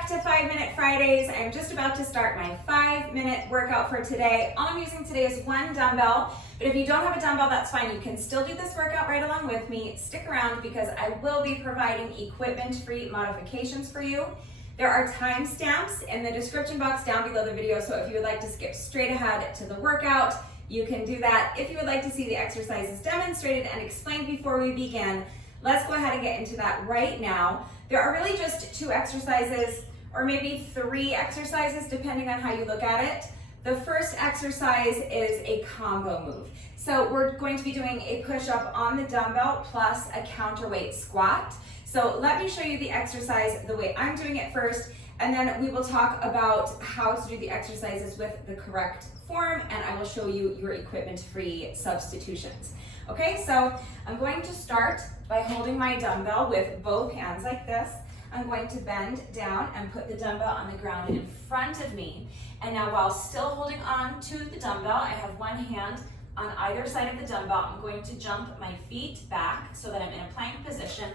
back to 5-Minute Fridays. I'm just about to start my 5-minute workout for today. All I'm using today is one dumbbell, but if you don't have a dumbbell, that's fine. You can still do this workout right along with me. Stick around because I will be providing equipment-free modifications for you. There are timestamps in the description box down below the video, so if you would like to skip straight ahead to the workout, you can do that. If you would like to see the exercises demonstrated and explained before we begin, let's go ahead and get into that right now. There are really just 2 exercises, or maybe 3 exercises, depending on how you look at it. The first exercise is a combo move. So we're going to be doing a push-up on the dumbbell plus a counterweight squat. So let me show you the exercise the way I'm doing it first, and then we will talk about how to do the exercises with the correct form, and I will show you your equipment-free substitutions. Okay, so I'm going to start by holding my dumbbell with both hands like this. I'm going to bend down and put the dumbbell on the ground in front of me. And now while still holding on to the dumbbell, I have one hand on either side of the dumbbell. I'm going to jump my feet back so that I'm in a plank position.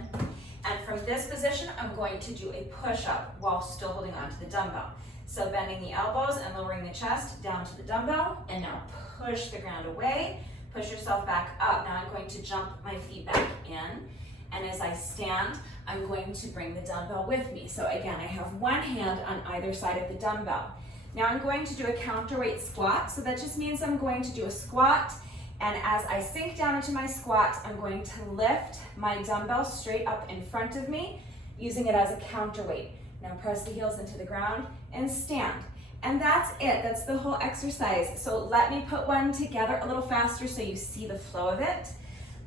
And from this position, I'm going to do a push-up while still holding on to the dumbbell. So bending the elbows and lowering the chest down to the dumbbell, and now push the ground away. Push yourself back up. Now I'm going to jump my feet back in, and as I stand, I'm going to bring the dumbbell with me. So again, I have one hand on either side of the dumbbell. Now I'm going to do a counterweight squat, so that just means I'm going to do a squat, and as I sink down into my squat, I'm going to lift my dumbbell straight up in front of me, using it as a counterweight. Now press the heels into the ground and stand. And that's it, that's the whole exercise. So let me put one together a little faster so you see the flow of it.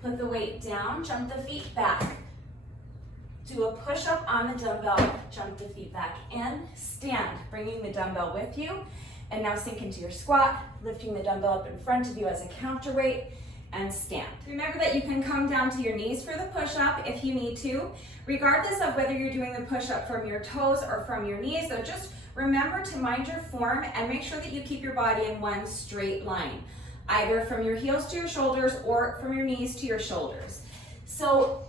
Put the weight down, jump the feet back. Do a push-up on the dumbbell, jump the feet back in, stand, bringing the dumbbell with you. And now sink into your squat, lifting the dumbbell up in front of you as a counterweight, and stand. Remember that you can come down to your knees for the push-up if you need to, regardless of whether you're doing the push-up from your toes or from your knees. So just remember to mind your form and make sure that you keep your body in one straight line, either from your heels to your shoulders or from your knees to your shoulders. So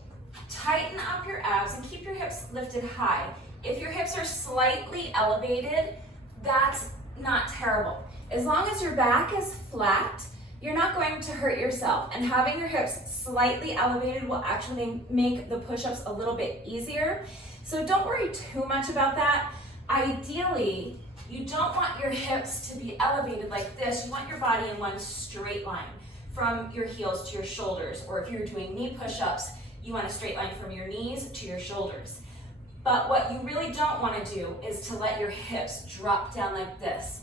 tighten up your abs and keep your hips lifted high. If your hips are slightly elevated, that's not terrible. As long as your back is flat, you're not going to hurt yourself, and having your hips slightly elevated will actually make the push-ups a little bit easier. So don't worry too much about that. Ideally, you don't want your hips to be elevated like this. You want your body in one straight line from your heels to your shoulders, or if you're doing knee push-ups, you want a straight line from your knees to your shoulders. But what you really don't want to do is to let your hips drop down like this.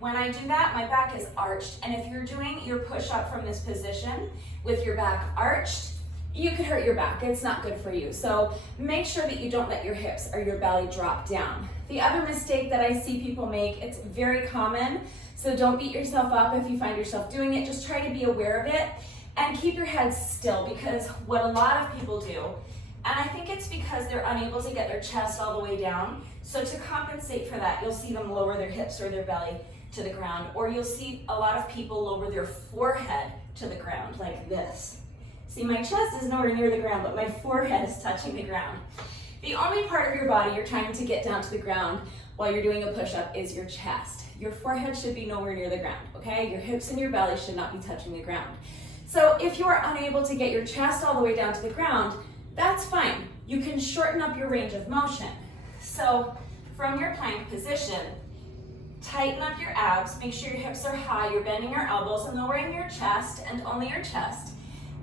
When I do that, my back is arched, and if you're doing your push-up from this position with your back arched, you could hurt your back. It's not good for you. So make sure that you don't let your hips or your belly drop down. The other mistake that I see people make, it's very common, so don't beat yourself up if you find yourself doing it. Just try to be aware of it and keep your head still, because what a lot of people do, and I think it's because they're unable to get their chest all the way down, so to compensate for that, you'll see them lower their hips or their belly to the ground, or you'll see a lot of people lower their forehead to the ground like this. See, my chest is nowhere near the ground, but my forehead is touching the ground. The only part of your body you're trying to get down to the ground while you're doing a push-up is your chest. Your forehead should be nowhere near the ground, okay? Your hips and your belly should not be touching the ground. So if you are unable to get your chest all the way down to the ground, that's fine. You can shorten up your range of motion. So from your plank position, tighten up your abs, make sure your hips are high, you're bending your elbows and lowering your chest, and only your chest,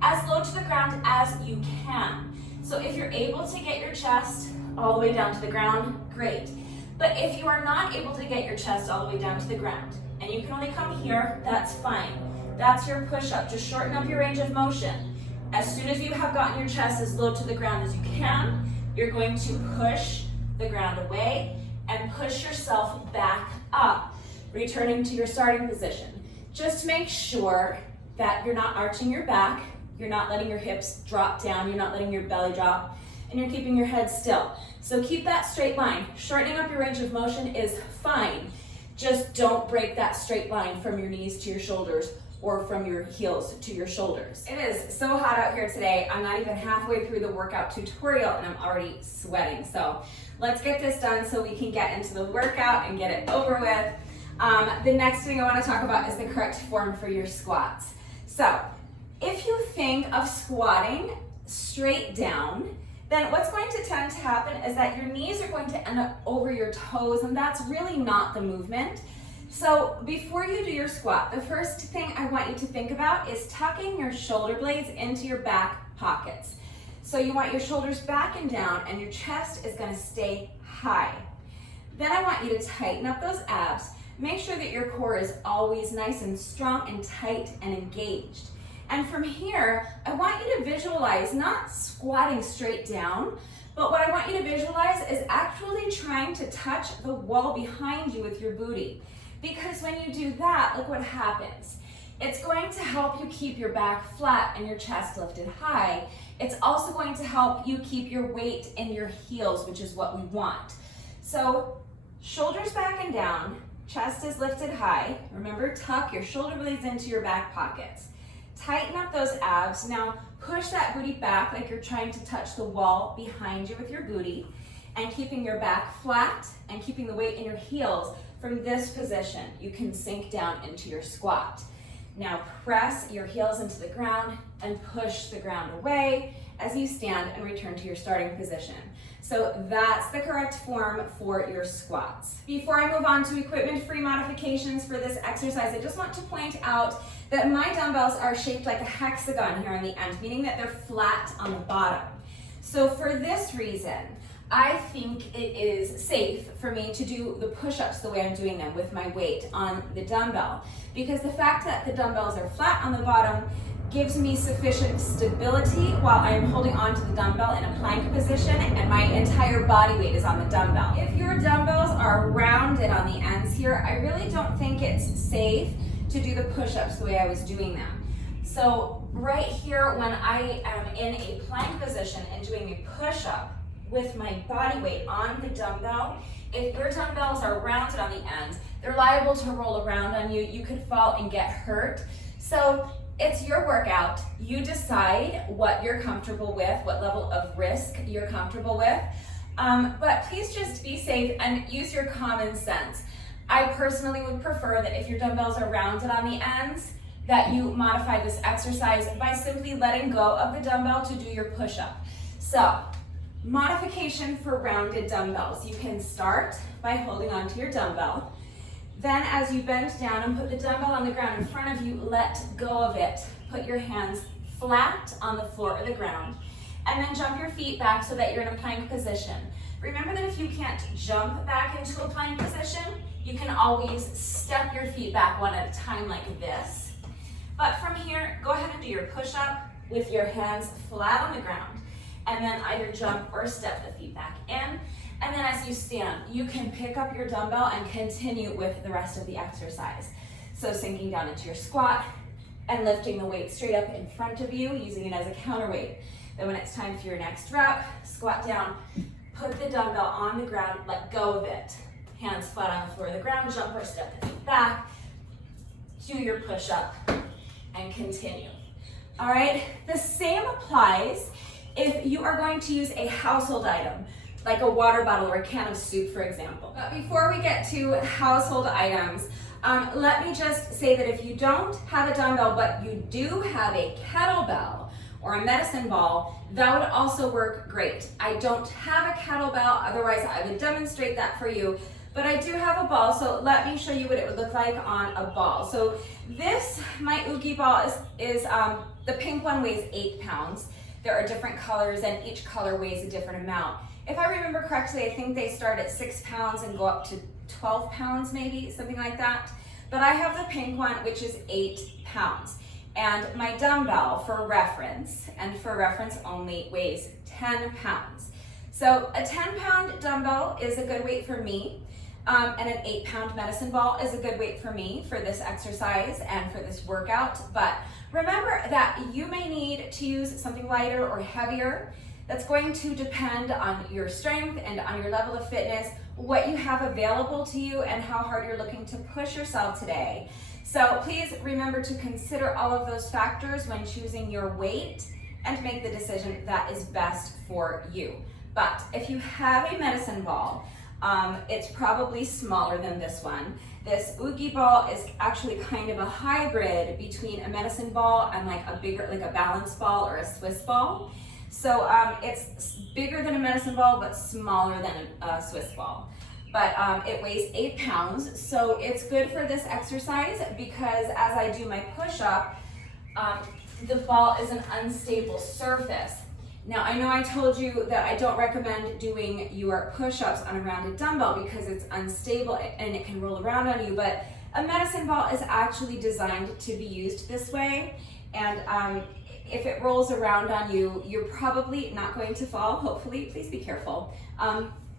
as low to the ground as you can. So if you're able to get your chest all the way down to the ground, great. But if you are not able to get your chest all the way down to the ground, and you can only come here, that's fine. That's your push-up. Just shorten up your range of motion. As soon as you have gotten your chest as low to the ground as you can, you're going to push the ground away and push yourself back up, returning to your starting position. Just make sure that you're not arching your back, you're not letting your hips drop down, you're not letting your belly drop, and you're keeping your head still. So keep that straight line. Shortening up your range of motion is fine. Just don't break that straight line from your knees to your shoulders or from your heels to your shoulders. It is so hot out here today. I'm not even halfway through the workout tutorial and I'm already sweating. So let's get this done so we can get into the workout and get it over with. The next thing I want to talk about is the correct form for your squats. So if you think of squatting straight down, then what's going to tend to happen is that your knees are going to end up over your toes, and that's really not the movement. So before you do your squat, the first thing I want you to think about is tucking your shoulder blades into your back pockets. So you want your shoulders back and down, and your chest is going to stay high. Then I want you to tighten up those abs. Make sure that your core is always nice and strong and tight and engaged. And from here, I want you to visualize not squatting straight down, but what I want you to visualize is actually trying to touch the wall behind you with your booty. Because when you do that, look what happens. It's going to help you keep your back flat and your chest lifted high. It's also going to help you keep your weight in your heels, which is what we want. So shoulders back and down, chest is lifted high. Remember, tuck your shoulder blades into your back pockets. Tighten up those abs. Now push that booty back like you're trying to touch the wall behind you with your booty, and keeping your back flat and keeping the weight in your heels. From this position, you can sink down into your squat. Now press your heels into the ground and push the ground away as you stand and return to your starting position. So that's the correct form for your squats. Before I move on to equipment-free modifications for this exercise, I just want to point out that my dumbbells are shaped like a hexagon here on the end, meaning that they're flat on the bottom. So for this reason, I think it is safe for me to do the push-ups the way I'm doing them with my weight on the dumbbell, because the fact that the dumbbells are flat on the bottom gives me sufficient stability while I am holding on to the dumbbell in a plank position and my entire body weight is on the dumbbell. If your dumbbells are rounded on the ends here, I really don't think it's safe to do the push-ups the way I was doing them. So right here, when I am in a plank position and doing a push-up with my body weight on the dumbbell, if your dumbbells are rounded on the ends, they're liable to roll around on you. You could fall and get hurt. So it's your workout. You decide what you're comfortable with, what level of risk you're comfortable with. But please just be safe and use your common sense. I personally would prefer that if your dumbbells are rounded on the ends, that you modify this exercise by simply letting go of the dumbbell to do your push-up. So, modification for rounded dumbbells. You can start by holding onto your dumbbell. Then as you bend down and put the dumbbell on the ground in front of you, let go of it. Put your hands flat on the floor or the ground, and then jump your feet back so that you're in a plank position. Remember that if you can't jump back into a plank position, you can always step your feet back one at a time like this. But from here, go ahead and do your push-up with your hands flat on the ground, and then either jump or step the feet back in. And then as you stand, you can pick up your dumbbell and continue with the rest of the exercise. So sinking down into your squat and lifting the weight straight up in front of you, using it as a counterweight. Then when it's time for your next rep, squat down, put the dumbbell on the ground, let go of it. Hands flat on the floor of the ground, jump or step the feet back, do your push-up, and continue. All right, the same applies if you are going to use a household item, like a water bottle or a can of soup, for example. But before we get to household items, let me just say that if you don't have a dumbbell, but you do have a kettlebell or a medicine ball, that would also work great. I don't have a kettlebell, otherwise I would demonstrate that for you, but I do have a ball, so let me show you what it would look like on a ball. So this, my Oogie ball, is the pink one weighs 8 pounds. There are different colors and each color weighs a different amount. If I remember correctly, I think they start at 6 pounds and go up to 12 pounds maybe, something like that. But I have the pink one, which is 8 pounds. And my dumbbell, for reference, and for reference only, weighs 10 pounds. So a 10-pound dumbbell is a good weight for me, and an 8-pound medicine ball is a good weight for me for this exercise and for this workout. But remember that you may need to use something lighter or heavier. That's going to depend on your strength and on your level of fitness, what you have available to you, and how hard you're looking to push yourself today. So please remember to consider all of those factors when choosing your weight and make the decision that is best for you. But if you have a medicine ball, it's probably smaller than this one. This Oogie ball is actually kind of a hybrid between a medicine ball and like a bigger, like a balance ball or a Swiss ball. So it's bigger than a medicine ball, but smaller than a Swiss ball. But it weighs 8 pounds, so it's good for this exercise because as I do my push-up, the ball is an unstable surface. Now, I know I told you that I don't recommend doing your push-ups on a rounded dumbbell because it's unstable and it can roll around on you, but a medicine ball is actually designed to be used this way, and if it rolls around on you, you're probably not going to fall, hopefully. Please be careful.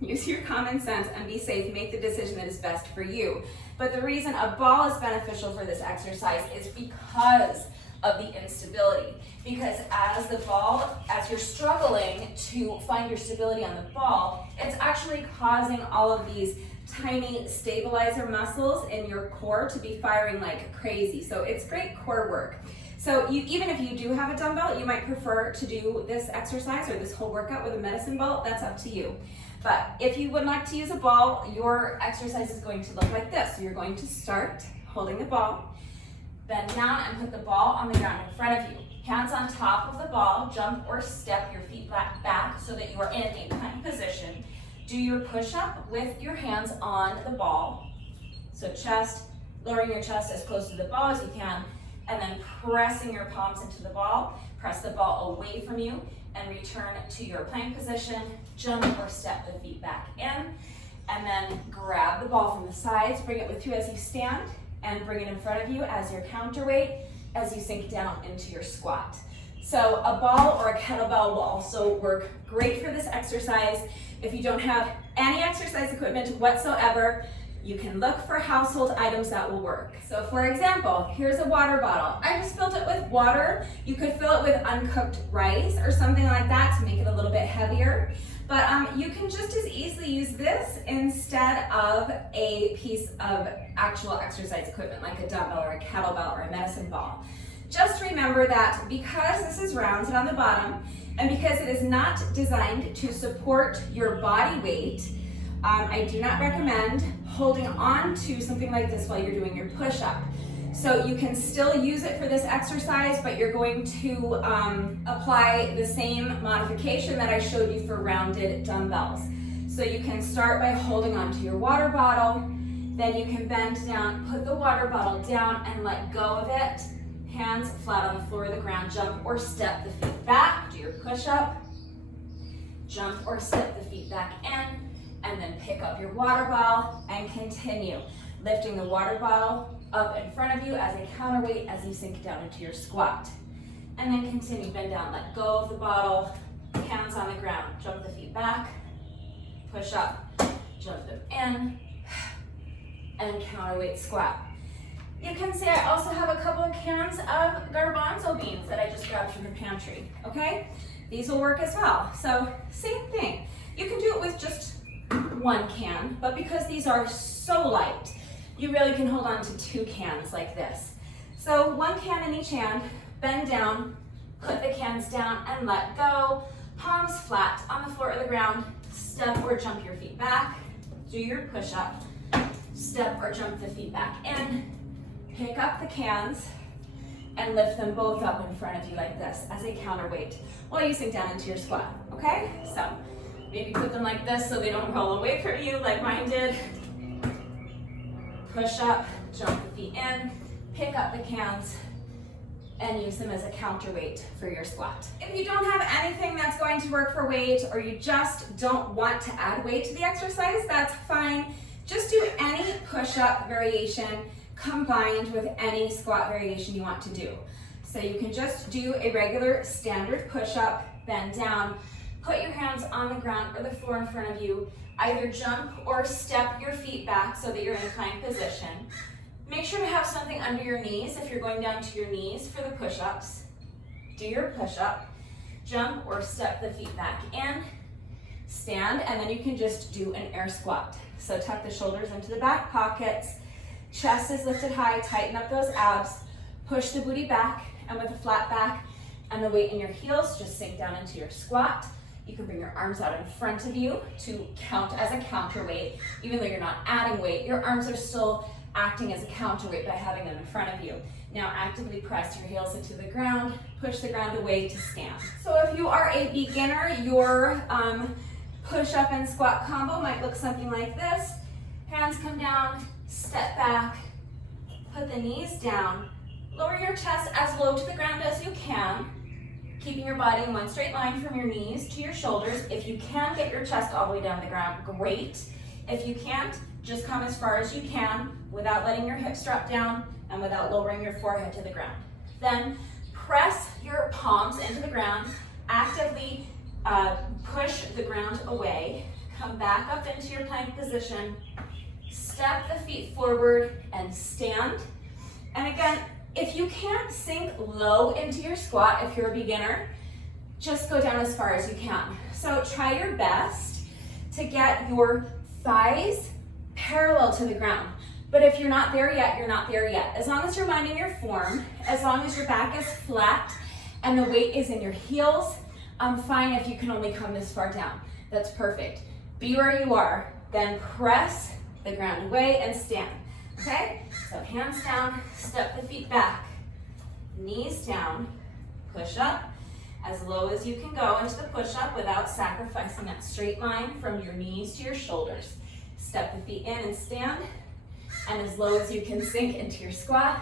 Use your common sense and be safe. Make the decision that is best for you. But the reason a ball is beneficial for this exercise is because of the instability. Because as you're struggling to find your stability on the ball, it's actually causing all of these tiny stabilizer muscles in your core to be firing like crazy. So it's great core work. So even if you do have a dumbbell, you might prefer to do this exercise or this whole workout with a medicine ball. That's up to you. But if you would like to use a ball, your exercise is going to look like this. So you're going to start holding the ball, bend down and put the ball on the ground in front of you. Hands on top of the ball, jump or step your feet back so that you are in a plank position. Do your push-up with your hands on the ball. So lowering your chest as close to the ball as you can, and then pressing your palms into the ball. Press the ball away from you and return to your plank position. Jump or step the feet back in, and then grab the ball from the sides, bring it with you as you stand, and bring it in front of you as your counterweight as you sink down into your squat. So a ball or a kettlebell will also work great for this exercise. If you don't have any exercise equipment whatsoever, you can look for household items that will work. So for example, here's a water bottle. I just filled it with water. You could fill it with uncooked rice or something like that to make it a little bit heavier. But you can just as easily use this instead of a piece of actual exercise equipment like a dumbbell or a kettlebell or a medicine ball. Just remember that because this is rounded on the bottom and because it is not designed to support your body weight, I do not recommend holding on to something like this while you're doing your push-up. So you can still use it for this exercise, but you're going to apply the same modification that I showed you for rounded dumbbells. So you can start by holding onto your water bottle, then you can bend down, put the water bottle down and let go of it. Hands flat on the floor of the ground, jump or step the feet back, do your push-up, jump or step the feet back in, and then pick up your water bottle and continue lifting the water bottle up in front of you as a counterweight as you sink down into your squat. And then continue, bend down, let go of the bottle, hands on the ground, jump the feet back, push up, jump them in, and counterweight squat. You can see I also have a couple of cans of garbanzo beans that I just grabbed from the pantry, okay? These will work as well. So same thing. You can do it with just one can, but because these are so light, you really can hold on to 2 cans like this. So 1 can in each hand, bend down, put the cans down and let go, palms flat on the floor of the ground, step or jump your feet back, do your push-up, step or jump the feet back in, pick up the cans, and lift them both up in front of you like this as a counterweight while you sink down into your squat, okay? So maybe put them like this so they don't roll away from you like mine did. Push up, jump the feet in, pick up the cans, and use them as a counterweight for your squat. If you don't have anything that's going to work for weight, or you just don't want to add weight to the exercise, that's fine. Just do any push-up variation combined with any squat variation you want to do. So you can just do a regular standard push-up, bend down, put your hands on the ground or the floor in front of you, either jump or step your feet back so that you're in a plank position. Make sure to have something under your knees if you're going down to your knees for the push-ups. Do your push-up, jump or step the feet back in, stand, and then you can just do an air squat. So tuck the shoulders into the back pockets, Chest is lifted high, tighten up those abs, push the booty back, and with a flat back and the weight in your heels, just sink down into your squat. You can bring your arms out in front of you to count as a counterweight. Even though you're not adding weight, your arms are still acting as a counterweight by having them in front of you. Now actively press your heels into the ground, push the ground away to stand. So if you are a beginner, your push-up and squat combo might look something like this. Hands come down, step back, put the knees down, lower your chest as low to the ground as you can, keeping your body in one straight line from your knees to your shoulders. If you can get your chest all the way down to the ground, great. If you can't, just come as far as you can without letting your hips drop down and without lowering your forehead to the ground. Then press your palms into the ground, actively push the ground away, come back up into your plank position, step the feet forward and stand. And again, if you can't sink low into your squat, if you're a beginner, just go down as far as you can. So try your best to get your thighs parallel to the ground. But if you're not there yet, you're not there yet. As long as you're minding your form, as long as your back is flat and the weight is in your heels, I'm fine if you can only come this far down. That's perfect. Be where you are, then press the ground away and stand. Okay? So hands down, step the feet back, knees down, push up as low as you can go into the push-up without sacrificing that straight line from your knees to your shoulders. Step the feet in and stand, and as low as you can sink into your squat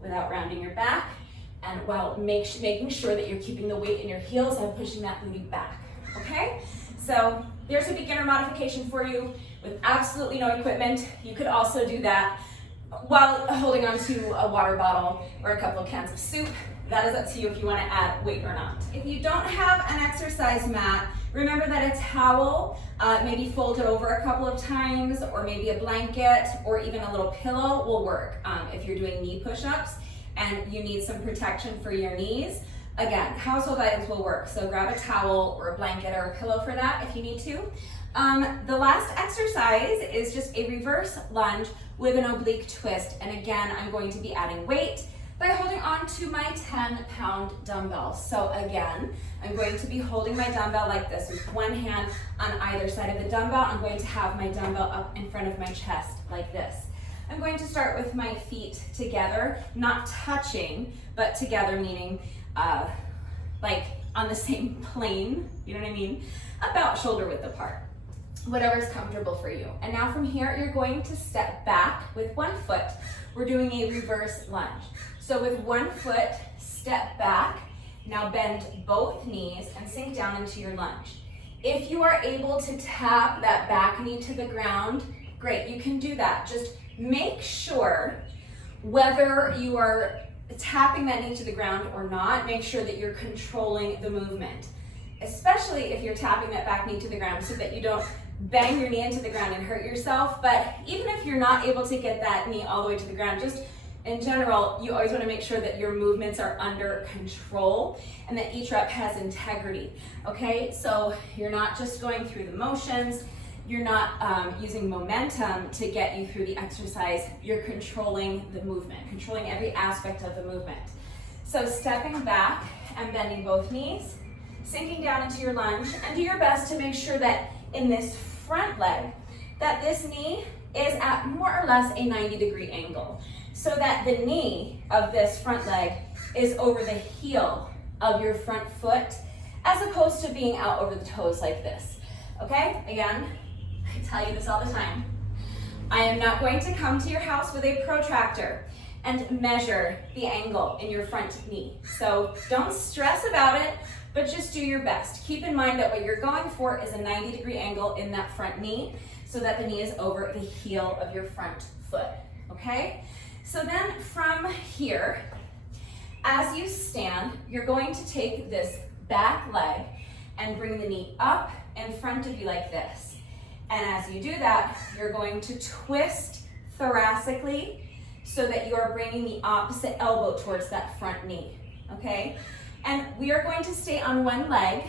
without rounding your back, and while making sure that you're keeping the weight in your heels and pushing that booty back, okay? So there's a beginner modification for you with absolutely no equipment. You could also do that while holding onto a water bottle or a couple of cans of soup. That is up to you if you want to add weight or not. If you don't have an exercise mat, remember that a towel, maybe fold it over a couple of times, or maybe a blanket, or even a little pillow will work if you're doing knee push-ups and you need some protection for your knees. Again, household items will work, so grab a towel or a blanket or a pillow for that if you need to. The last exercise is just a reverse lunge with an oblique twist, and again, I'm going to be adding weight by holding on to my 10-pound dumbbell. So again, I'm going to be holding my dumbbell like this with one hand on either side of the dumbbell. I'm going to have my dumbbell up in front of my chest like this. I'm going to start with my feet together, not touching, but together, meaning like on the same plane, you know what I mean? About shoulder width apart. Whatever's comfortable for you. And now from here, you're going to step back with one foot. We're doing a reverse lunge. So with one foot, step back. Now bend both knees and sink down into your lunge. If you are able to tap that back knee to the ground, great, you can do that. Just make sure whether you are tapping that knee to the ground or not, make sure that you're controlling the movement. Especially if you're tapping that back knee to the ground so that you don't bang your knee into the ground and hurt yourself. But even if you're not able to get that knee all the way to the ground, just in general, you always want to make sure that your movements are under control and that each rep has integrity, okay? So you're not just going through the motions, you're not using momentum to get you through the exercise, you're controlling the movement, controlling every aspect of the movement. So stepping back and bending both knees, sinking down into your lunge, and do your best to make sure that in this front leg, that this knee is at more or less a 90-degree angle, so that the knee of this front leg is over the heel of your front foot, as opposed to being out over the toes like this, okay? Again, I tell you this all the time. I am not going to come to your house with a protractor and measure the angle in your front knee. So don't stress about it, but just do your best. Keep in mind that what you're going for is a 90-degree angle in that front knee, so that the knee is over the heel of your front foot, okay? So then from here, as you stand, you're going to take this back leg and bring the knee up in front of you like this. And as you do that, you're going to twist thoracically so that you are bringing the opposite elbow towards that front knee, okay? And we are going to stay on one leg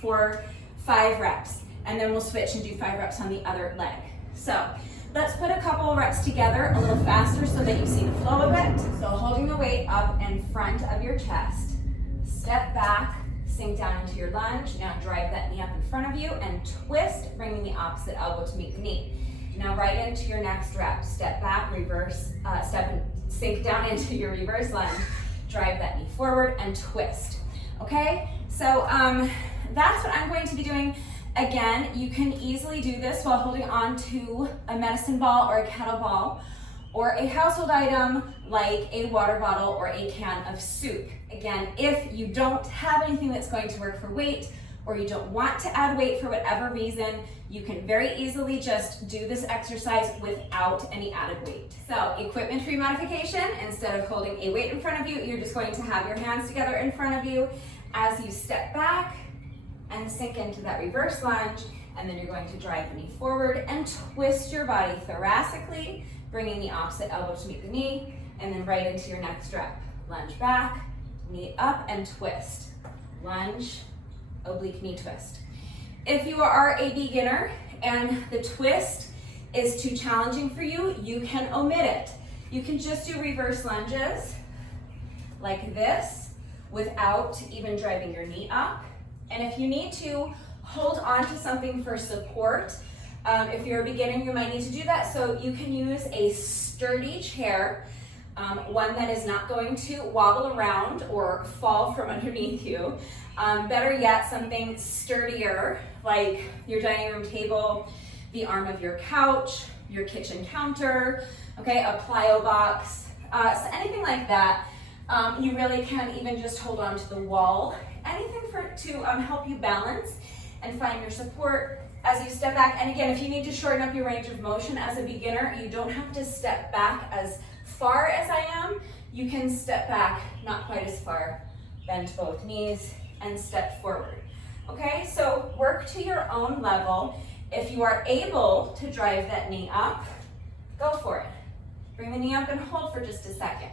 for 5 reps, and then we'll switch and do 5 reps on the other leg. So Let's put a couple of reps together a little faster so that you see the flow of it. So holding the weight up in front of your chest, step back, sink down into your lunge. Now drive that knee up in front of you and twist, bringing the opposite elbow to meet the knee. Now right into your next rep. Step back, reverse, step and sink down into your reverse lunge. Drive that knee forward and twist. Okay, so that's what I'm going to be doing. Again, you can easily do this while holding on to a medicine ball or a kettlebell or a household item like a water bottle or a can of soup. Again, if you don't have anything that's going to work for weight, or you don't want to add weight for whatever reason, you can very easily just do this exercise without any added weight. So, equipment-free modification, instead of holding a weight in front of you, you're just going to have your hands together in front of you as you step back and sink into that reverse lunge, and then you're going to drive the knee forward and twist your body thoracically, bringing the opposite elbow to meet the knee, and then right into your next rep. Lunge back, knee up and twist. Lunge, oblique knee twist. If you are a beginner and the twist is too challenging for you, you can omit it. You can just do reverse lunges like this without even driving your knee up. And if you need to hold on to something for support, if you're a beginner, you might need to do that. So you can use a sturdy chair, one that is not going to wobble around or fall from underneath you. Better yet, something sturdier like your dining room table, the arm of your couch, your kitchen counter, okay, a plyo box, so anything like that. You really can even just hold on to the wall. Anything to help you balance and find your support as you step back. And again, if you need to shorten up your range of motion as a beginner, you don't have to step back as far as I am. You can step back not quite as far, bend both knees, and step forward. Okay, so work to your own level. If you are able to drive that knee up, go for it. Bring the knee up and hold for just a second.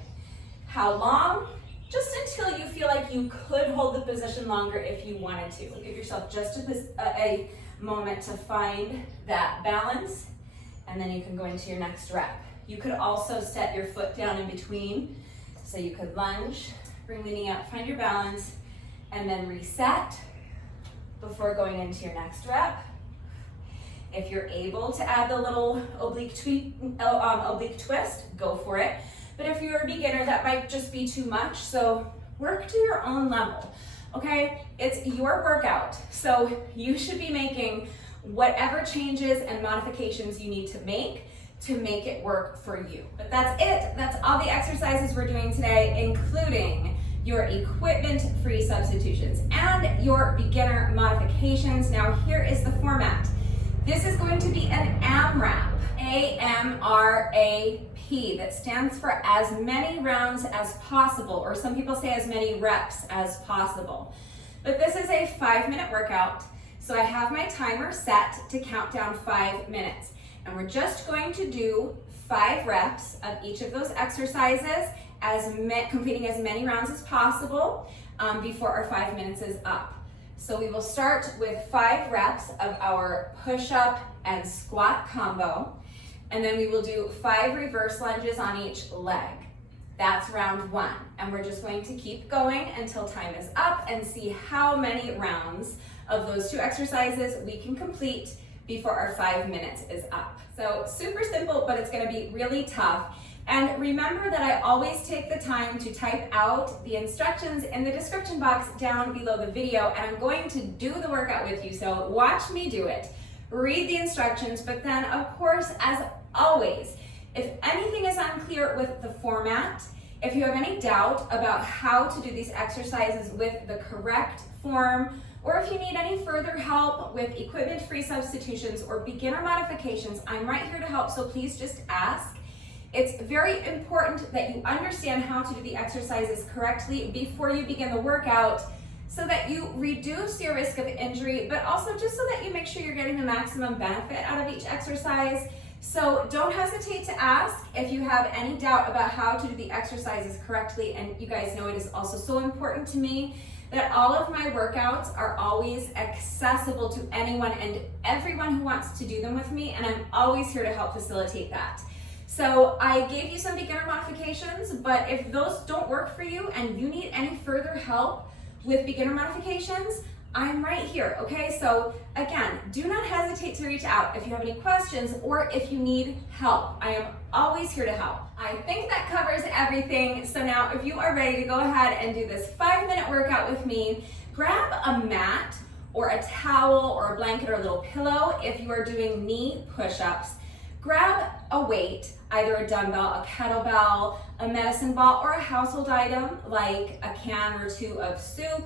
How long? Just until you feel like you could hold the position longer if you wanted to. Give yourself just a moment to find that balance, and then you can go into your next rep. You could also set your foot down in between. So you could lunge, bring the knee up, find your balance, and then reset before going into your next rep. If you're able to add the little oblique twist, go for it. But if you're a beginner, that might just be too much. So work to your own level, okay? It's your workout. So you should be making whatever changes and modifications you need to make it work for you. But that's it. That's all the exercises we're doing today, including your equipment-free substitutions and your beginner modifications. Now here is the format. This is going to be an AMRAP, A-M-R-A-P, that stands for as many rounds as possible, or some people say as many reps as possible. But this is a 5-minute workout, so I have my timer set to count down 5 minutes. And we're just going to do 5 reps of each of those exercises, completing as many rounds as possible before our 5 minutes is up. So we will start with 5 reps of our push-up and squat combo, and then we will do 5 reverse lunges on each leg. That's round 1, and we're just going to keep going until time is up and see how many rounds of those 2 exercises we can complete before our 5 minutes is up. So super simple, but it's going to be really tough. And remember that I always take the time to type out the instructions in the description box down below the video, and I'm going to do the workout with you, so watch me do it. Read the instructions, but then of course, as always, if anything is unclear with the format, if you have any doubt about how to do these exercises with the correct form, or if you need any further help with equipment-free substitutions or beginner modifications, I'm right here to help, so please just ask. It's very important that you understand how to do the exercises correctly before you begin the workout so that you reduce your risk of injury, but also just so that you make sure you're getting the maximum benefit out of each exercise. So don't hesitate to ask if you have any doubt about how to do the exercises correctly. And you guys know it is also so important to me that all of my workouts are always accessible to anyone and everyone who wants to do them with me, and I'm always here to help facilitate that. So I gave you some beginner modifications, but if those don't work for you and you need any further help with beginner modifications, I'm right here, okay? So again, do not hesitate to reach out if you have any questions or if you need help. I am always here to help. I think that covers everything. So now if you are ready to go ahead and do this 5-minute workout with me, grab a mat or a towel or a blanket or a little pillow if you are doing knee push-ups. Grab a weight, either a dumbbell, a kettlebell, a medicine ball, or a household item like a can or two of soup,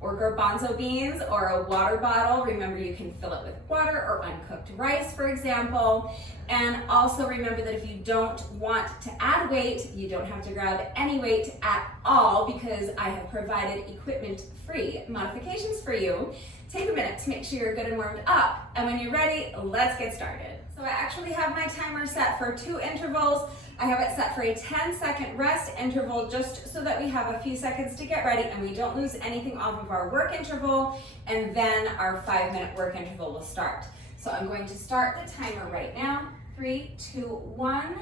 or garbanzo beans, or a water bottle. Remember, you can fill it with water or uncooked rice, for example. And also remember that if you don't want to add weight, you don't have to grab any weight at all, because I have provided equipment-free modifications for you. Take a minute to make sure you're good and warmed up. And when you're ready, let's get started. So I actually have my timer set for 2 intervals. I have it set for a 10-second rest interval, just so that we have a few seconds to get ready and we don't lose anything off of our work interval, and then our 5-minute work interval will start. So I'm going to start the timer right now. 3, 2, 1.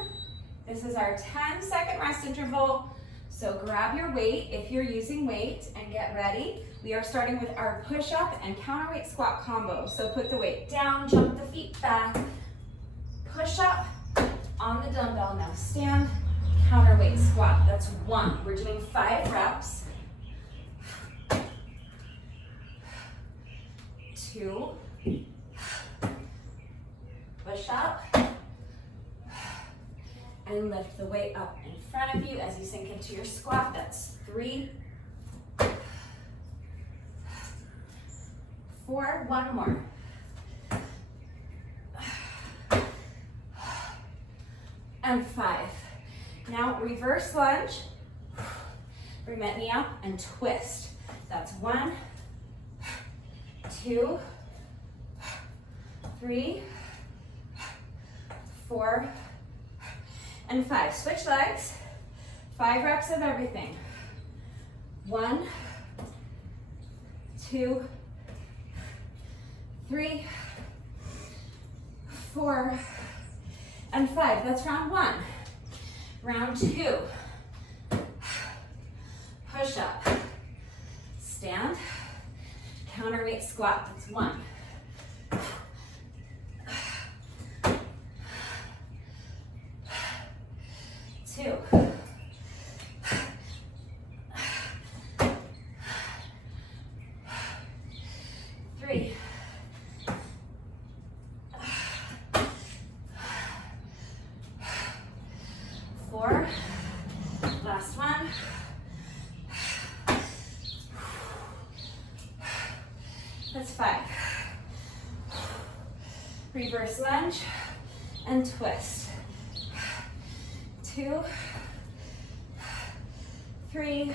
This is our 10-second rest interval. So grab your weight if you're using weight and get ready. We are starting with our push-up and counterweight squat combo. So put the weight down, jump the feet back, push up on the dumbbell. Now stand, counterweight squat. That's 1. We're doing 5 reps. 2, push up, and lift the weight up in front of you as you sink into your squat. That's 3, 4, 1 more. And 5. Now reverse lunge. Bring that knee up and twist. That's 1, 2, 3, 4, and 5. Switch legs. 5 reps of everything. 1, 2, 3, 4, and 5. That's round 1. Round 2. Push up. Stand. Counterweight squat. That's 1. 2. 3. 4. Last one. That's 5. Reverse lunge and twist. 2, 3,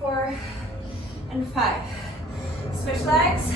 4, and 5. Switch legs.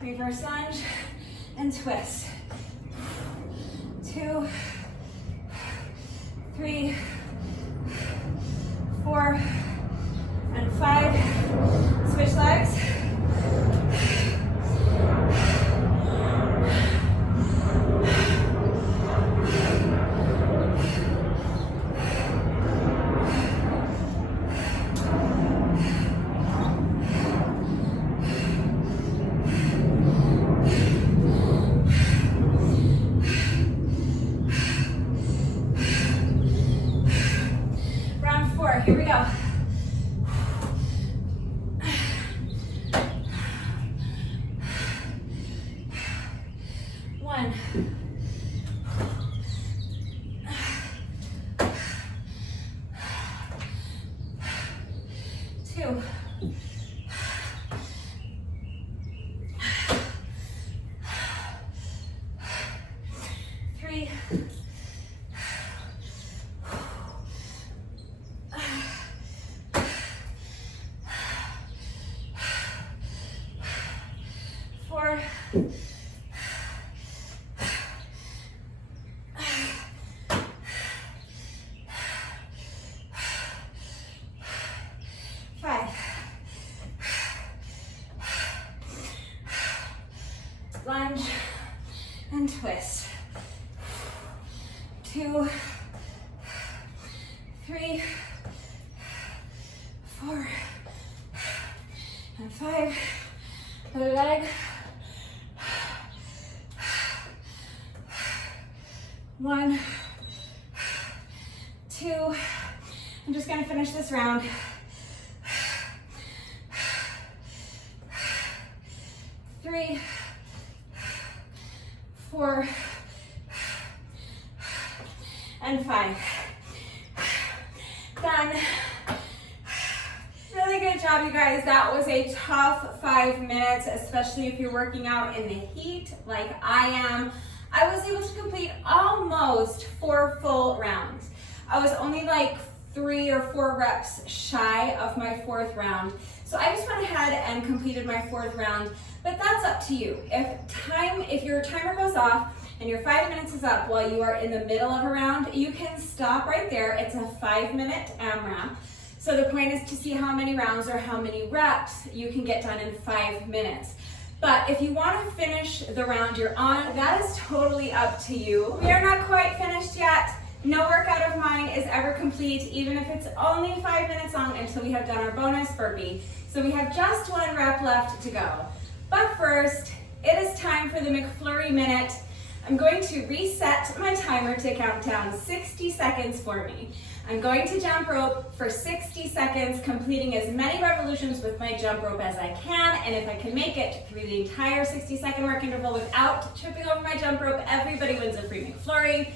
Reverse lunge and twist. 2, 3, 4, and 5. Switch legs. Here we go. One. Two. Three. 4. 5. Lunge and twist. 2, 3, 4, and 5. Leg. 1, 2. I'm just going to finish this round. 3, 4, and 5. Done. Really good job, you guys. That was a tough 5 minutes, especially if you're working out in the heat like I am. I was able to complete almost 4 full rounds. I was only like 3 or 4 reps shy of my 4th round. So I just went ahead and completed my 4th round, but that's up to you. If your timer goes off and your 5 minutes is up while you are in the middle of a round, you can stop right there. It's a 5-minute AMRAP. So the point is to see how many rounds or how many reps you can get done in 5 minutes. But if you want to finish the round you're on, that is totally up to you. We are not quite finished yet. No workout of mine is ever complete, even if it's only 5 minutes long until we have done our bonus burpee. So we have just 1 rep left to go. But first, it is time for the McFlurry minute. I'm going to reset my timer to count down 60 seconds for me. I'm going to jump rope for 60 seconds, completing as many revolutions with my jump rope as I can, and if I can make it through the entire 60-second work interval without tripping over my jump rope, everybody wins a free McFlurry.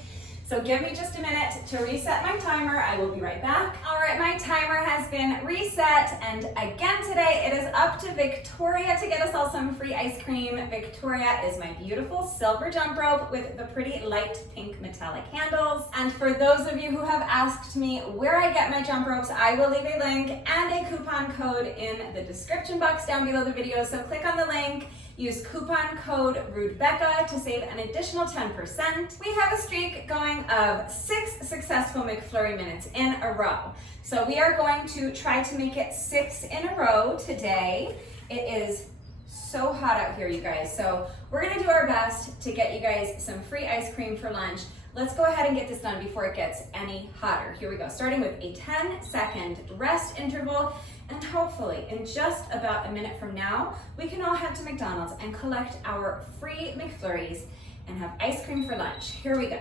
So give me just a minute to reset my timer. I will be right back. All right, my timer has been reset, and again today it is up to Victoria to get us all some free ice cream. Victoria is my beautiful silver jump rope with the pretty light pink metallic handles. And for those of you who have asked me where I get my jump ropes, I will leave a link and a coupon code in the description box down below the video. So click on the link. Use coupon code RUDEBECCA to save an additional 10%. We have a streak going of 6 successful McFlurry minutes in a row. So we are going to try to make it 6 in a row today. It is so hot out here, you guys. So we're gonna do our best to get you guys some free ice cream for lunch. Let's go ahead and get this done before it gets any hotter. Here we go, starting with a 10-second rest interval. And hopefully, in just about a minute from now, we can all head to McDonald's and collect our free McFlurries and have ice cream for lunch. Here we go.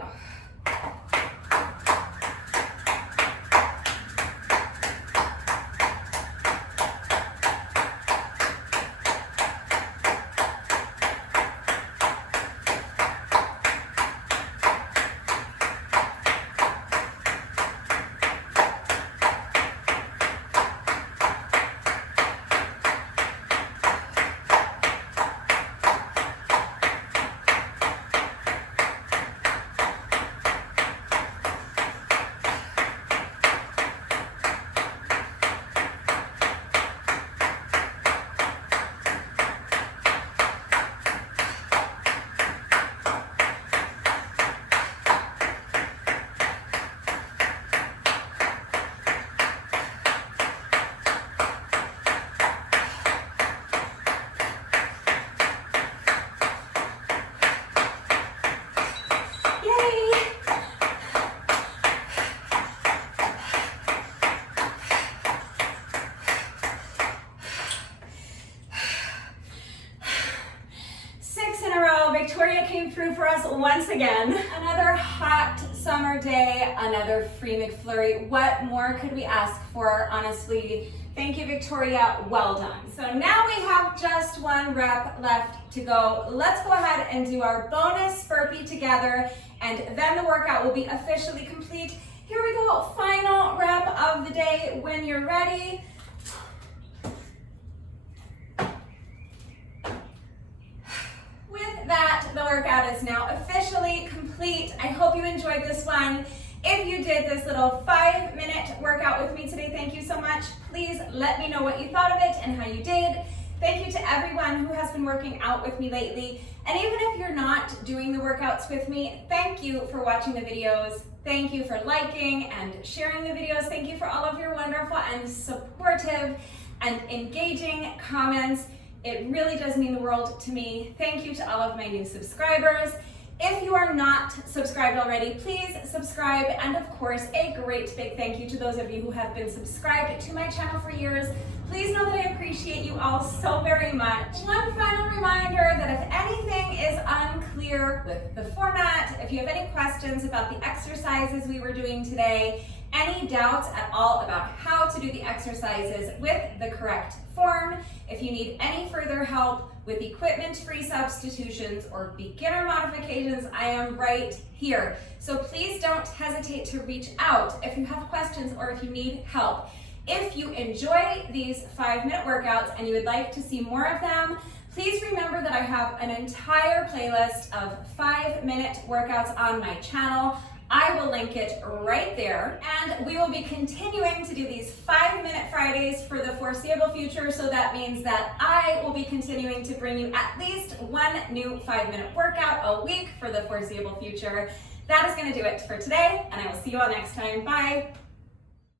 Victoria came through for us once again. Another hot summer day, another free McFlurry. What more could we ask for, honestly? Thank you, Victoria, well done. So now we have just 1 rep left to go. Let's go ahead and do our bonus burpee together, and then the workout will be officially complete. Here we go, final rep of the day. When you're ready, that the workout is now officially complete. I hope you enjoyed this one. If you did this little 5-minute workout with me today, thank you so much. Please let me know what you thought of it and how you did. Thank you to everyone who has been working out with me lately. And even if you're not doing the workouts with me, thank you for watching the videos. Thank you for liking and sharing the videos. Thank you for all of your wonderful and supportive and engaging comments. It really does mean the world to me. Thank you to all of my new subscribers. If you are not subscribed already, please subscribe. And of course, a great big thank you to those of you who have been subscribed to my channel for years. Please know that I appreciate you all so very much. One final reminder that if anything is unclear with the format, if you have any questions about the exercises we were doing today, any doubts at all about how to do the exercises with the correct form, if you need any further help with equipment-free substitutions or beginner modifications, I am right here. So please don't hesitate to reach out if you have questions or if you need help. If you enjoy these 5-minute workouts and you would like to see more of them, please remember that I have an entire playlist of 5-minute workouts on my channel. I will link it right there, and we will be continuing to do these 5-minute Fridays for the foreseeable future, so that means that I will be continuing to bring you at least 1 new 5-minute workout a week for the foreseeable future. That is going to do it for today, and I will see you all next time. Bye!